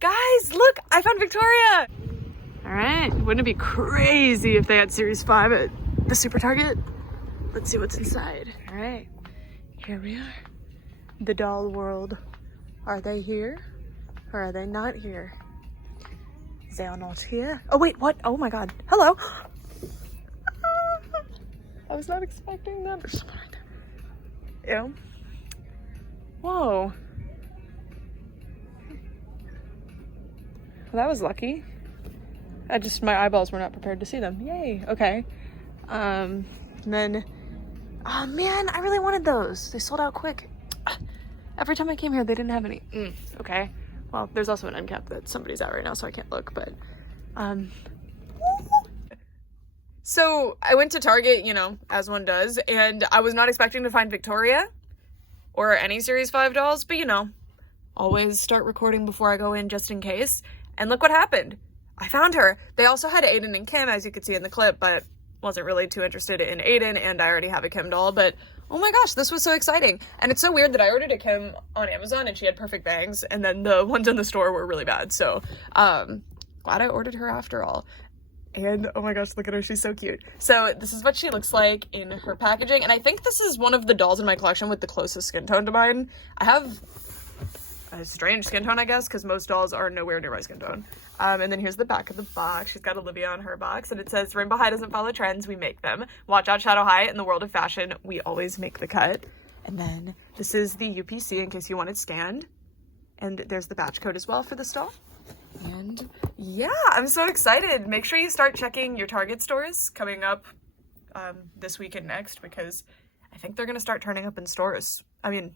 Guys, look, I found Victoria. All right, wouldn't it be crazy if they had Series 5 at the Super Target? Let's see what's inside. All right, here we are. The doll world. Are they here or are they not here? They are not here. Oh wait, what? Oh my God, hello. I was not expecting that. There's someone right there. Ew. Whoa. Well, that was lucky. My eyeballs were not prepared to see them. Yay, okay. And then, oh man, I really wanted those. They sold out quick. Every time I came here, they didn't have any. Okay. Well, there's also an end cap that somebody's at right now, so I can't look, but, So I went to Target, you know, as one does, and I was not expecting to find Victoria or any Series 5 dolls, but you know, always start recording before I go in just in case. And look what happened. I found her. They also had Aiden and Kim, as you could see in the clip, but wasn't really too interested in Aiden, and I already have a Kim doll, but oh my gosh, this was so exciting. And it's so weird that I ordered a Kim on Amazon and she had perfect bangs, and then the ones in the store were really bad. So, glad I ordered her after all. And oh my gosh, look at her, she's so cute. So this is what she looks like in her packaging, and I think this is one of the dolls in my collection with the closest skin tone to mine. I have a strange skin tone, I guess, because most dolls are nowhere near my skin tone. And then here's the back of the box. She's got Olivia on her box, and it says, Rainbow High doesn't follow trends, we make them. Watch out, Shadow High, in the world of fashion, we always make the cut. And then this is the UPC in case you want it scanned. And there's the batch code as well for this doll. And yeah, I'm so excited. Make sure you start checking your Target stores coming up this week and next, because I think they're going to start turning up in stores. I mean,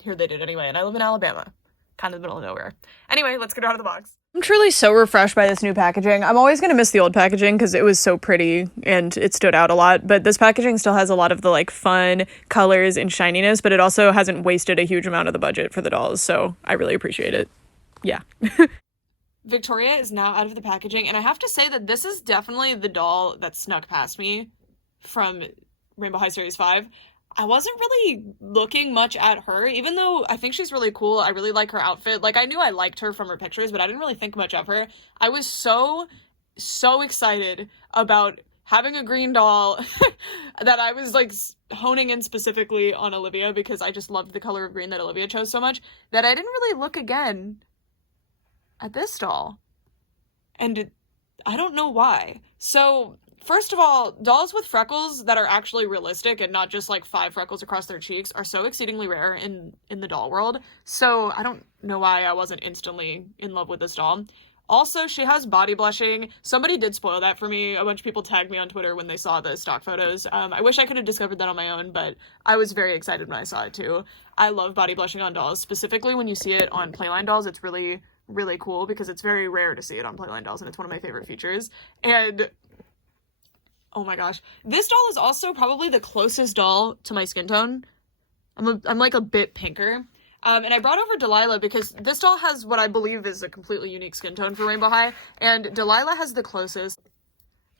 here they did anyway, and I live in Alabama, kind of the middle of nowhere. Anyway, let's get out of the box. I'm truly so refreshed by this new packaging. I'm always going to miss the old packaging because it was so pretty and it stood out a lot, but this packaging still has a lot of the like fun colors and shininess, but it also hasn't wasted a huge amount of the budget for the dolls, so I really appreciate it. Yeah. Victoria is now out of the packaging, and I have to say that this is definitely the doll that snuck past me from Rainbow High Series 5. I wasn't really looking much at her, even though I think she's really cool. I really like her outfit. Like, I knew I liked her from her pictures, but I didn't really think much of her. I was so excited about having a green doll that I was, like, honing in specifically on Olivia because I just loved the color of green that Olivia chose so much that I didn't really look again at this doll. And I don't know why. So first of all, dolls with freckles that are actually realistic and not just like 5 freckles across their cheeks are so exceedingly rare in the doll world. So I don't know why I wasn't instantly in love with this doll. Also, she has body blushing. Somebody did spoil that for me. A bunch of people tagged me on Twitter when they saw the stock photos. I wish I could have discovered that on my own, but I was very excited when I saw it too. I love body blushing on dolls, specifically when you see it on Playline dolls. It's really cool because it's very rare to see it on Playline dolls, and it's one of my favorite features. And oh my gosh, this doll is also probably the closest doll to my skin tone. I'm like a bit pinker. And I brought over Delilah because this doll has what I believe is a completely unique skin tone for Rainbow High, and Delilah has the closest.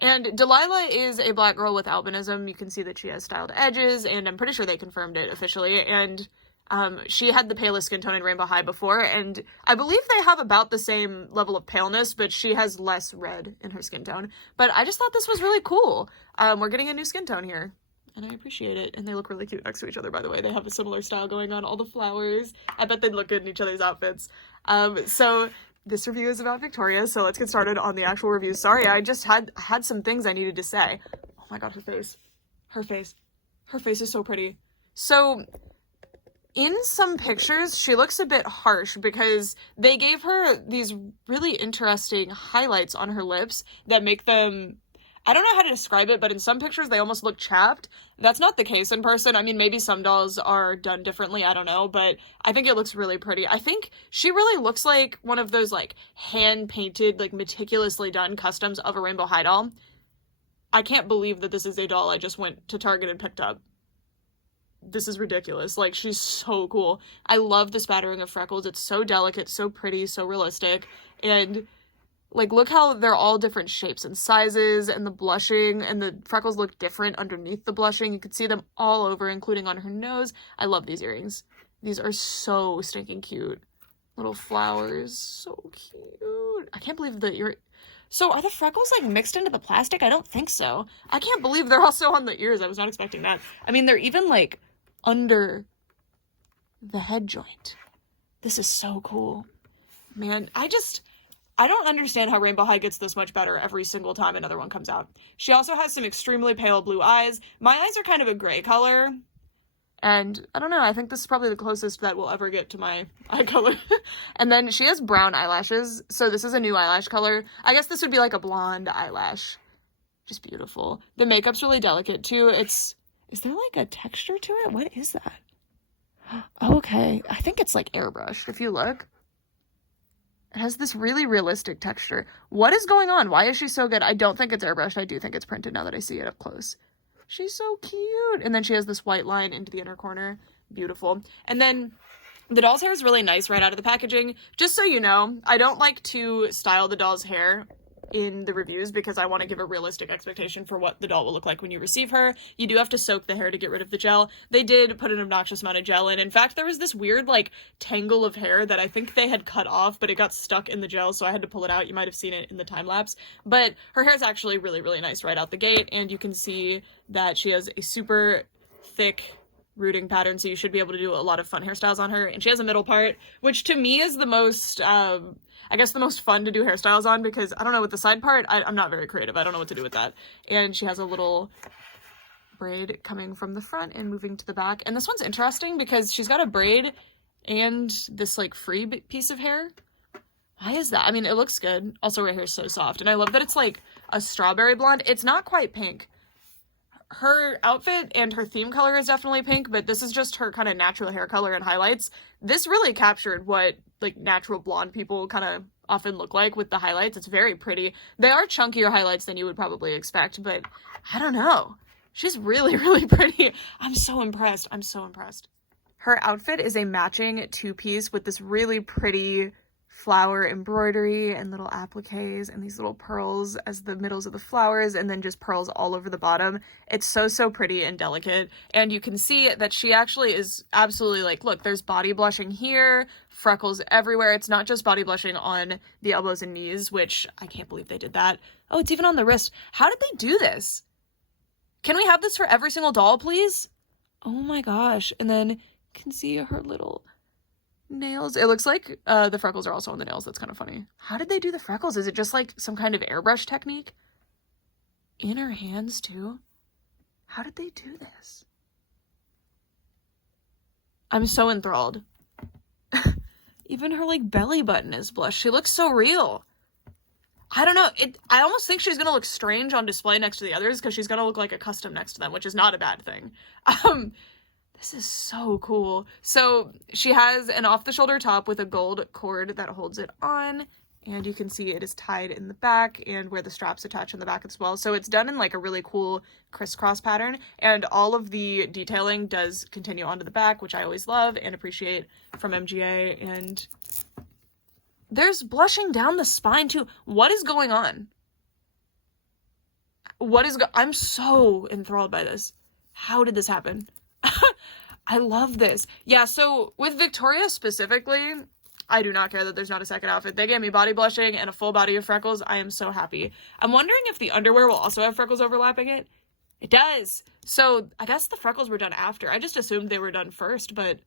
And Delilah is a black girl with albinism. You can see that she has styled edges, and I'm pretty sure they confirmed it officially. And she had the palest skin tone in Rainbow High before, and I believe they have about the same level of paleness, but she has less red in her skin tone. But I just thought this was really cool. We're getting a new skin tone here, and I appreciate it. And they look really cute next to each other, by the way. They have a similar style going on, all the flowers. I bet they'd look good in each other's outfits. So this review is about Victoria, so let's get started on the actual review. Sorry, I just had some things I needed to say. Oh my god, her face. Her face is so pretty. So in some pictures, she looks a bit harsh because they gave her these really interesting highlights on her lips that make them, I don't know how to describe it, but in some pictures they almost look chapped. That's not the case in person. I mean, maybe some dolls are done differently, I don't know, but I think it looks really pretty. I think she really looks like one of those, like, hand-painted, like, meticulously done customs of a Rainbow High doll. I can't believe that this is a doll I just went to Target and picked up. This is ridiculous. Like, she's so cool. I love the spattering of freckles. It's so delicate, so pretty, so realistic. And, like, look how they're all different shapes and sizes, and the blushing, and the freckles look different underneath the blushing. You can see them all over, including on her nose. I love these earrings. These are so stinking cute. Little flowers. So cute. I can't believe the ear. So are the freckles like mixed into the plastic? I don't think so. I can't believe they're also on the ears. I was not expecting that. I mean, they're even like under the head joint. This is so cool. Man, I don't understand how Rainbow High gets this much better every single time another one comes out. She also has some extremely pale blue eyes. My eyes are kind of a gray color. And I don't know, I think this is probably the closest that we'll ever get to my eye color. And then she has brown eyelashes. So this is a new eyelash color. I guess this would be like a blonde eyelash. Just beautiful. The makeup's really delicate too. Is there like a texture to it? What is that? Okay, I think it's like airbrushed if you look. It has this really realistic texture. What is going on? Why is she so good? I don't think it's airbrushed. I do think it's printed now that I see it up close. She's so cute. And then she has this white line into the inner corner. Beautiful. And then the doll's hair is really nice right out of the packaging. Just so you know, I don't like to style the doll's hair in the reviews because I want to give a realistic expectation for what the doll will look like when you receive her. You do have to soak the hair to get rid of the gel. They did put an obnoxious amount of gel in. In fact, there was this weird like tangle of hair that I think they had cut off, but it got stuck in the gel, so I had to pull it out. You might have seen it in the time lapse. But her hair is actually really, really nice right out the gate, and you can see that she has a super thick rooting pattern, so you should be able to do a lot of fun hairstyles on her. And she has a middle part, which to me is the most I guess the most fun to do hairstyles on, because I don't know, with the side part, I'm not very creative. I don't know what to do with that. And she has a little braid coming from the front and moving to the back. And this one's interesting because she's got a braid and this like free piece of hair. Why is that? I mean, it looks good. Also, her hair is so soft. And I love that it's like a strawberry blonde. It's not quite pink. Her outfit and her theme color is definitely pink, but this is just her kind of natural hair color and highlights. This really captured what like natural blonde people kind of often look like with the highlights. It's very pretty. They are chunkier highlights than you would probably expect, but I don't know. She's really, really pretty. I'm so impressed. I'm so impressed. Her outfit is a matching two-piece with this really pretty flower embroidery and little appliques and these little pearls as the middles of the flowers, and then just pearls all over the bottom. It's so, so pretty and delicate. And you can see that she actually is absolutely like, look, there's body blushing here, freckles everywhere. It's not just body blushing on the elbows and knees, which I can't believe they did that. Oh, it's even on the wrist. How did they do this? Can we have this for every single doll, please? Oh my gosh. And then you can see her little nails. It looks like the freckles are also on the nails. That's kind of funny. How did they do the freckles? Is it just like some kind of airbrush technique? In her hands too? How did they do this? I'm so enthralled. Even her like belly button is blushed. She looks so real. I don't know. I almost think she's gonna look strange on display next to the others because she's gonna look like a custom next to them, which is not a bad thing. This is so cool. So she has an off-the-shoulder top with a gold cord that holds it on, and you can see it is tied in the back and where the straps attach in the back as well. So it's done in like a really cool crisscross pattern, and all of the detailing does continue onto the back, which I always love and appreciate from MGA. And there's blushing down the spine too. What is going on? I'm so enthralled by this. How did this happen? I love this. Yeah, so with Victoria specifically, I do not care that there's not a second outfit. They gave me body blushing and a full body of freckles. I am so happy. I'm wondering if the underwear will also have freckles overlapping it. It does. So I guess the freckles were done after. I just assumed they were done first, but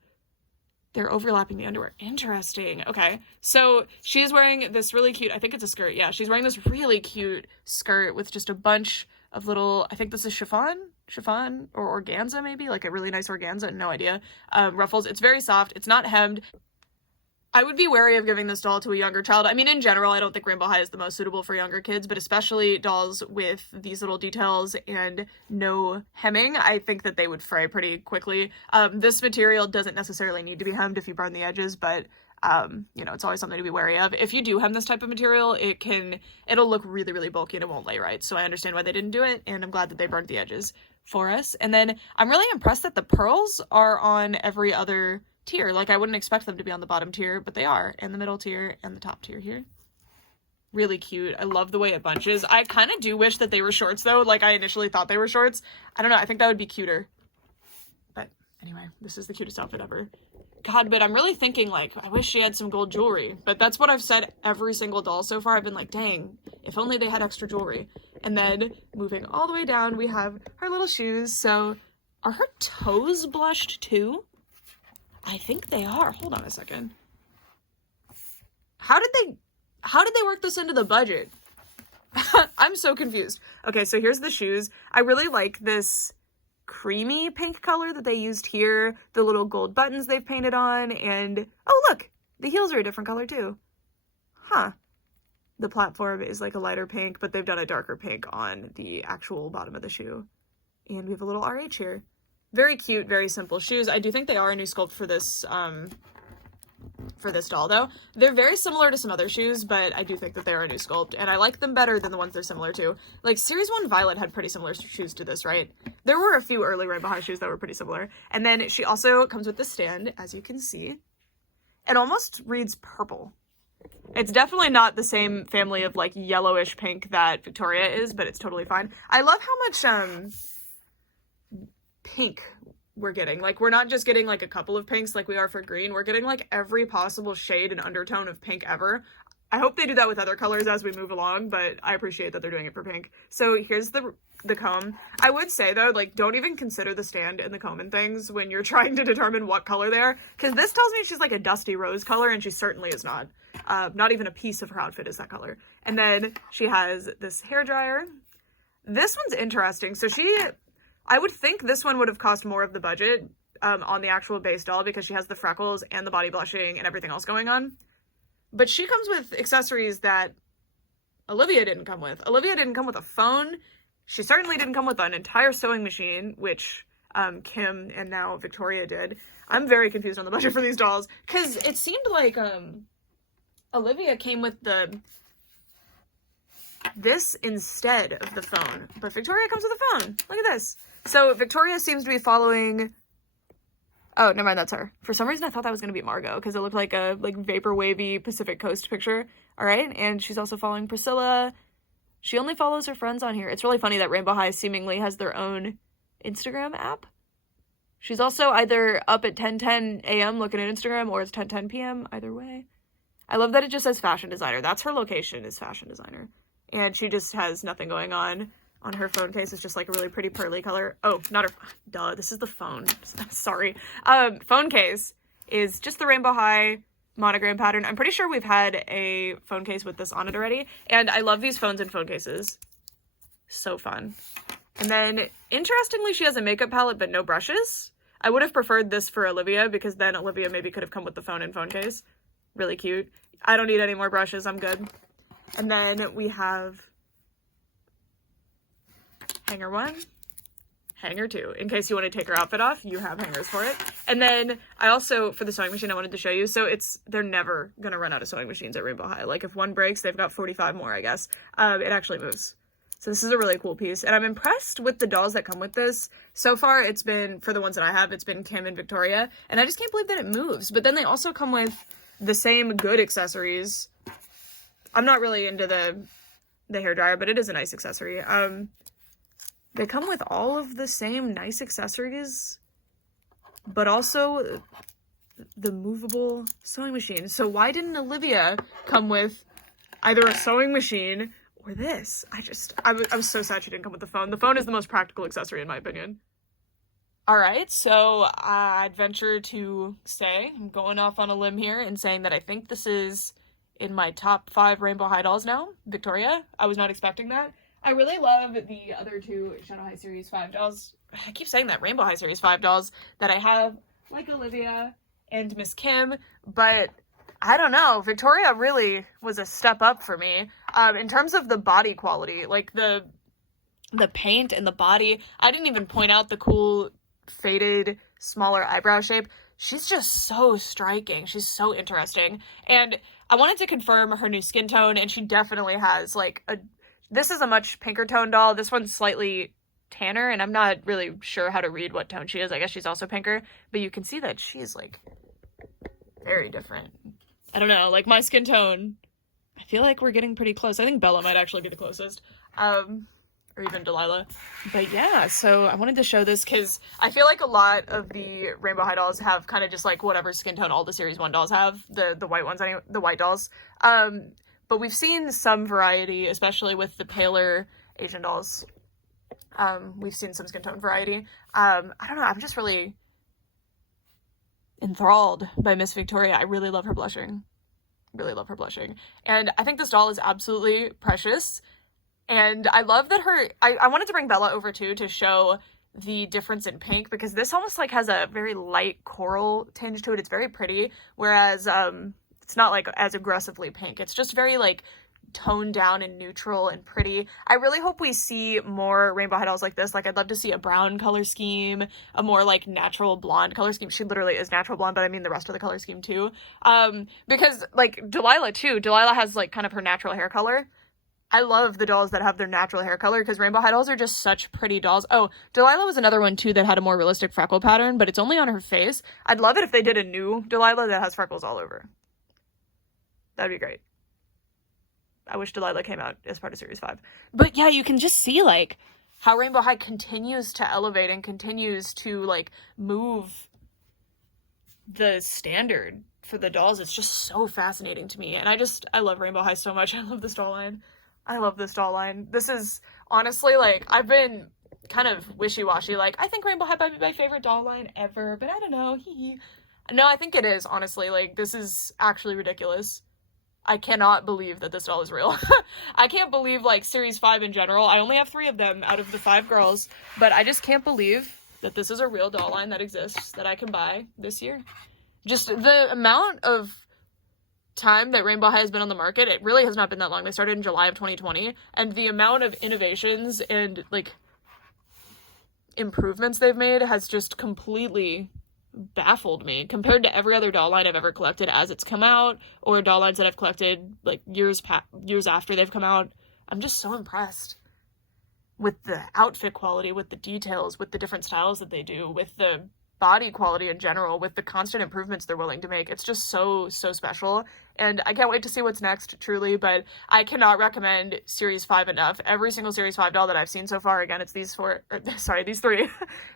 they're overlapping the underwear. Interesting. Okay. So she's wearing this really cute, I think it's a skirt. Yeah, she's wearing this really cute skirt with just a bunch of little, I think this is chiffon or organza, maybe like a really nice organza, no idea. Ruffles. It's very soft. It's not hemmed. I would be wary of giving this doll to a younger child. I mean, in general, I don't think Rainbow High is the most suitable for younger kids, but especially dolls with these little details and no hemming, I think that they would fray pretty quickly. This material doesn't necessarily need to be hemmed if you burn the edges, but you know, it's always something to be wary of. If you do hem this type of material, it'll look really, really bulky and it won't lay right. So I understand why they didn't do it, and I'm glad that they burned the edges for us. And then I'm really impressed that the pearls are on every other tier. Like, I wouldn't expect them to be on the bottom tier, but they are, and the middle tier and the top tier here. Really cute. I love the way it bunches. I kind of do wish that they were shorts though. Like, I initially thought they were shorts. I don't know. I think that would be cuter. But anyway, this is the cutest outfit ever. God, but I'm really thinking, like, I wish she had some gold jewelry. But that's what I've said every single doll so far. I've been like, dang, if only they had extra jewelry. And then moving all the way down, we have her little shoes. So are her toes blushed too? I think they are. Hold on a second. How did they work this into the budget? I'm so confused. Okay, so here's the shoes. I really like this creamy pink color that they used here, the little gold buttons they've painted on, and oh look, the heels are a different color too. Huh. The platform is like a lighter pink, but they've done a darker pink on the actual bottom of the shoe. And we have a little RH here. Very cute, very simple shoes. I do think they are a new sculpt for this doll though. They're very similar to some other shoes, but I do think that they're a new sculpt, and I like them better than the ones they're similar to. Like, Series 1 Violet had pretty similar shoes to this, right? There were a few early Rainbow High shoes that were pretty similar. And then she also comes with this stand, as you can see. It almost reads purple. It's definitely not the same family of, like, yellowish pink that Victoria is, but it's totally fine. I love how much, pink we're getting. Like, we're not just getting like a couple of pinks like we are for green. We're getting like every possible shade and undertone of pink ever. I hope they do that with other colors as we move along, but I appreciate that they're doing it for pink. So here's the comb. I would say though, like, don't even consider the stand and the comb and things when you're trying to determine what color they are, because this tells me she's like a dusty rose color, and she certainly is not. Not even a piece of her outfit is that color. And then she has this hair dryer. This one's interesting. So I would think this one would have cost more of the budget on the actual base doll, because she has the freckles and the body blushing and everything else going on. But she comes with accessories that Olivia didn't come with. Olivia didn't come with a phone. She certainly didn't come with an entire sewing machine, which Kim and now Victoria did. I'm very confused on the budget for these dolls, because it seemed like Olivia came with this instead of the phone, but Victoria comes with a phone. Look at this. So Victoria seems to be following, oh, never mind, that's her. For some reason I thought that was going to be Margot, because it looked like a vapor wavy Pacific Coast picture. All right, and she's also following Priscilla. She only follows her friends on here. It's really funny that Rainbow High seemingly has their own Instagram app. She's also either up at 10:10 a.m. looking at Instagram, or it's 10:10 p.m. Either way. I love that it just says fashion designer. That's her location, is fashion designer. And she just has nothing going on her phone case. It's just like a really pretty pearly color. Oh, not her, duh, this is the phone. Sorry. Phone case is just the Rainbow High monogram pattern. I'm pretty sure we've had a phone case with this on it already. And I love these phones and phone cases. So fun. And then, interestingly, she has a makeup palette but no brushes. I would have preferred this for Olivia, because then Olivia maybe could have come with the phone and phone case. Really cute. I don't need any more brushes. I'm good. And then we have hanger 1, hanger 2. In case you want to take her outfit off, you have hangers for it. And then I also, for the sewing machine, I wanted to show you. So they're never going to run out of sewing machines at Rainbow High. Like, if one breaks, they've got 45 more, I guess. It actually moves. So this is a really cool piece. And I'm impressed with the dolls that come with this. So far, it's been, for the ones that I have, it's been Kim and Victoria. And I just can't believe that it moves. But then they also come with the same good accessories. I'm not really into the hairdryer, but it is a nice accessory. They come with all of the same nice accessories, but also the movable sewing machine. So why didn't Olivia come with either a sewing machine or this? I was so sad she didn't come with the phone. The phone is the most practical accessory in my opinion. All right, so I'd venture to say, I'm going off on a limb here and saying that I think this is in my top 5 Rainbow High dolls now. Victoria, I was not expecting that. I really love the other 2 Shadow High Series 5 dolls. I keep saying that, Rainbow High Series 5 dolls that I have, like Olivia and Miss Kim, but I don't know. Victoria really was a step up for me. In terms of the body quality, like the paint and the body, I didn't even point out the cool faded, smaller eyebrow shape. She's just so striking. She's so interesting. And I wanted to confirm her new skin tone, and she definitely has, like, this is a much pinker tone doll. This one's slightly tanner, and I'm not really sure how to read what tone she is. I guess she's also pinker, but you can see that she's, like, very different. I don't know, like, my skin tone, I feel like we're getting pretty close. I think Bella might actually be the closest. or even Delilah. But yeah, so I wanted to show this because I feel like a lot of the Rainbow High dolls have kind of just like whatever skin tone all the Series 1 dolls have, the white ones, anyway, the white dolls. But we've seen some variety, especially with the paler Asian dolls. We've seen some skin tone variety. I don't know, I'm just really enthralled by Miss Victoria. I really love her blushing. Really love her blushing. And I think this doll is absolutely precious. And I love that I wanted to bring Bella over too to show the difference in pink, because this almost like has a very light coral tinge to it. It's very pretty, whereas it's not like as aggressively pink. It's just very like toned down and neutral and pretty. I really hope we see more Rainbow High dolls like this. Like, I'd love to see a brown color scheme, a more like natural blonde color scheme. She literally is natural blonde, but I mean the rest of the color scheme too. Because like Delilah too, Delilah has like kind of her natural hair color. I love the dolls that have their natural hair color because Rainbow High dolls are just such pretty dolls. Oh, Delilah was another one too that had a more realistic freckle pattern, but it's only on her face. I'd love it if they did a new Delilah that has freckles all over. That'd be great. I wish Delilah came out as part of Series 5. But yeah, you can just see, like, how Rainbow High continues to elevate and continues to, like, move the standard for the dolls. It's just so fascinating to me. And I love Rainbow High so much. I love this doll line. I love this doll line. This is, honestly, like, I've been kind of wishy-washy. Like, I think Rainbow High might be my favorite doll line ever, but I don't know. No, I think it is, honestly. Like, this is actually ridiculous. I cannot believe that this doll is real. I can't believe, like, Series 5 in general. I only have 3 of them out of the 5 girls, but I just can't believe that this is a real doll line that exists that I can buy this year. Just the amount of time that Rainbow High has been on the market, it really has not been that long. They started in July of 2020, and the amount of innovations and, like, improvements they've made has just completely baffled me compared to every other doll line I've ever collected as it's come out, or doll lines that I've collected like years after they've come out. I'm just so impressed with the outfit quality, with the details, with the different styles that they do, with the body quality in general, with the constant improvements they're willing to make. It's just so special, and I can't wait to see what's next, truly. But I cannot recommend Series 5 enough. Every single Series 5 doll that I've seen so far, again, it's these 3.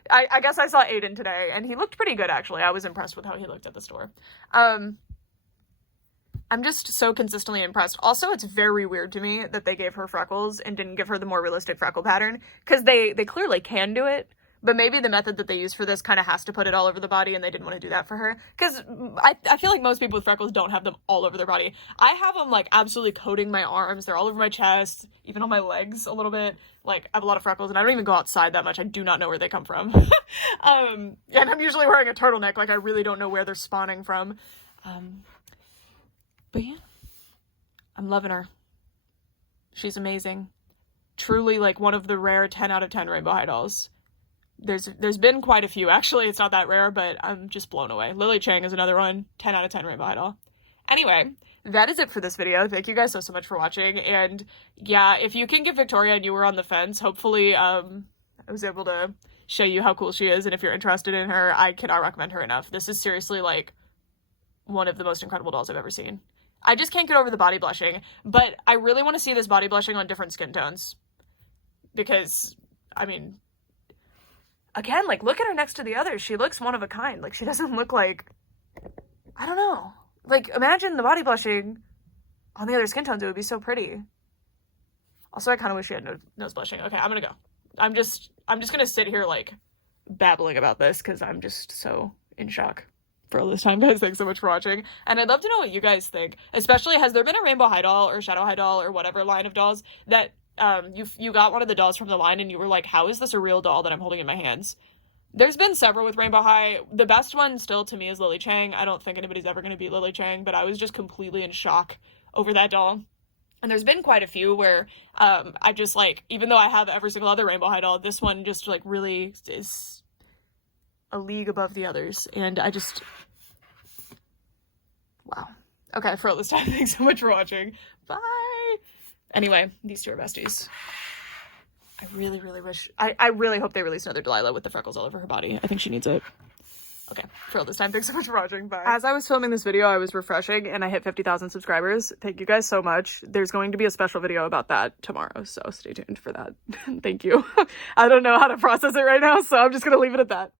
I guess I saw Aiden today, and he looked pretty good, actually. I was impressed with how he looked at the store. I'm just so consistently impressed. Also, it's very weird to me that they gave her freckles and didn't give her the more realistic freckle pattern, because they clearly can do it. But maybe the method that they use for this kind of has to put it all over the body, and they didn't want to do that for her. Because I feel like most people with freckles don't have them all over their body. I have them, like, absolutely coating my arms. They're all over my chest, even on my legs a little bit. Like, I have a lot of freckles, and I don't even go outside that much. I do not know where they come from. And I'm usually wearing a turtleneck. Like, I really don't know where they're spawning from. But yeah, I'm loving her. She's amazing. Truly, like, one of the rare 10 out of 10 Rainbow High dolls. There's been quite a few, actually. It's not that rare, but I'm just blown away. Lily Chang is another one. 10 out of 10 Rainbow High doll. Anyway, that is it for this video. Thank you guys so much for watching. And yeah, if you can get Victoria and you were on the fence, hopefully I was able to show you how cool she is. And if you're interested in her, I cannot recommend her enough. This is seriously, like, one of the most incredible dolls I've ever seen. I just can't get over the body blushing, but I really want to see this body blushing on different skin tones. Because, I mean, again, like, look at her next to the others. She looks one of a kind. Like, she doesn't look like, I don't know. Like, imagine the body blushing on the other skin tones. It would be so pretty. Also, I kind of wish she had nose blushing. Okay, I'm gonna go. I'm just gonna sit here, like, babbling about this because I'm just so in shock for all this time, guys. Thanks so much for watching. And I'd love to know what you guys think. Especially, has there been a Rainbow High doll or Shadow High doll or whatever line of dolls that you got one of the dolls from the line and you were like, how is this a real doll that I'm holding in my hands? There's been several with Rainbow High. The best one still to me is Lily Chang. I don't think anybody's ever going to beat Lily Chang, but I was just completely in shock over that doll. And there's been quite a few where I just, like, even though I have every single other Rainbow High doll, this one just, like, really is a league above the others. And I just, wow. Okay, for all this time, thanks so much for watching. Bye! Anyway, these two are besties. I really wish, I really hope they release another Delilah with the freckles all over her body. I think she needs it. Okay, for all this time, thanks so much for watching. Bye. As I was filming this video, I was refreshing and I hit 50,000 subscribers. Thank you guys so much. There's going to be a special video about that tomorrow, so stay tuned for that. Thank you. I don't know how to process it right now, so I'm just gonna leave it at that.